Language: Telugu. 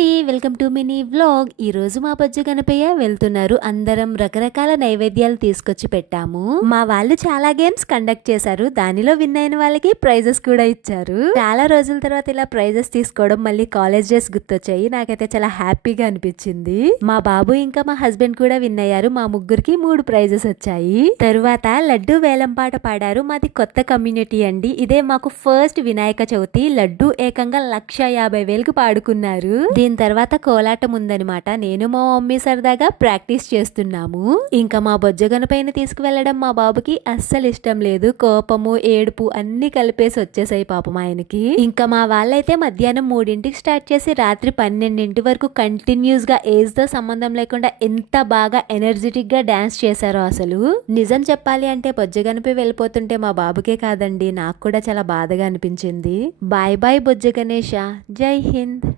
అండి, వెల్కమ్ టు మినీ వ్లాగ్. ఈ రోజు మా బొజ్జు గణపయ్య వెళ్తున్నారు. అందరం రకరకాల నైవేద్యాలు తీసుకొచ్చి పెట్టాము. మా వాళ్ళు చాలా గేమ్స్ కండక్ట్ చేశారు. దానిలో విన్ అయిన వాళ్ళకి ప్రైజెస్ కూడా ఇచ్చారు. చాలా రోజుల తర్వాత ఇలా ప్రైజెస్ తీసుకోవడం, మళ్ళీ కాలేజ్ డేస్ గుర్తొచ్చాయి. నాకైతే చాలా హ్యాపీగా అనిపించింది. మా బాబు ఇంకా మా హస్బెండ్ కూడా విన్ అయ్యారు. మా ముగ్గురికి 3 ప్రైజెస్ వచ్చాయి. తరువాత లడ్డు వేలం పాట పాడారు. మాది కొత్త కమ్యూనిటీ అండి. ఇదే మాకు ఫస్ట్ వినాయక చవితి. లడ్డు ఏకంగా 1,50,000కి పాడుకున్నారు. దీని తర్వాత కోలాటం ఉందనమాట. నేను మా మమ్మీ సరదాగా ప్రాక్టీస్ చేస్తున్నాము. ఇంకా మా బొజ్జ గణపైన తీసుకువెళ్లడం మా బాబుకి అస్సలు ఇష్టం లేదు. కోపము, ఏడుపు అన్ని కలిపేసి వచ్చేసాయి పాపం ఆయనకి. ఇంకా మా వాళ్ళైతే మధ్యాహ్నం 3ంటికి స్టార్ట్ చేసి రాత్రి 12 వరకు కంటిన్యూస్ గా ఏజ్ తో సంబంధం లేకుండా ఎంత బాగా ఎనర్జెటిక్ గా డాన్స్ చేశారో అసలు. నిజం చెప్పాలి అంటే బొజ్జ గణపి వెళ్ళిపోతుంటే మా బాబుకే కాదండి, నాకు కూడా చాలా బాధగా అనిపించింది. బాయ్ బాయ్ బొజ్జ గణేష. జై హింద్.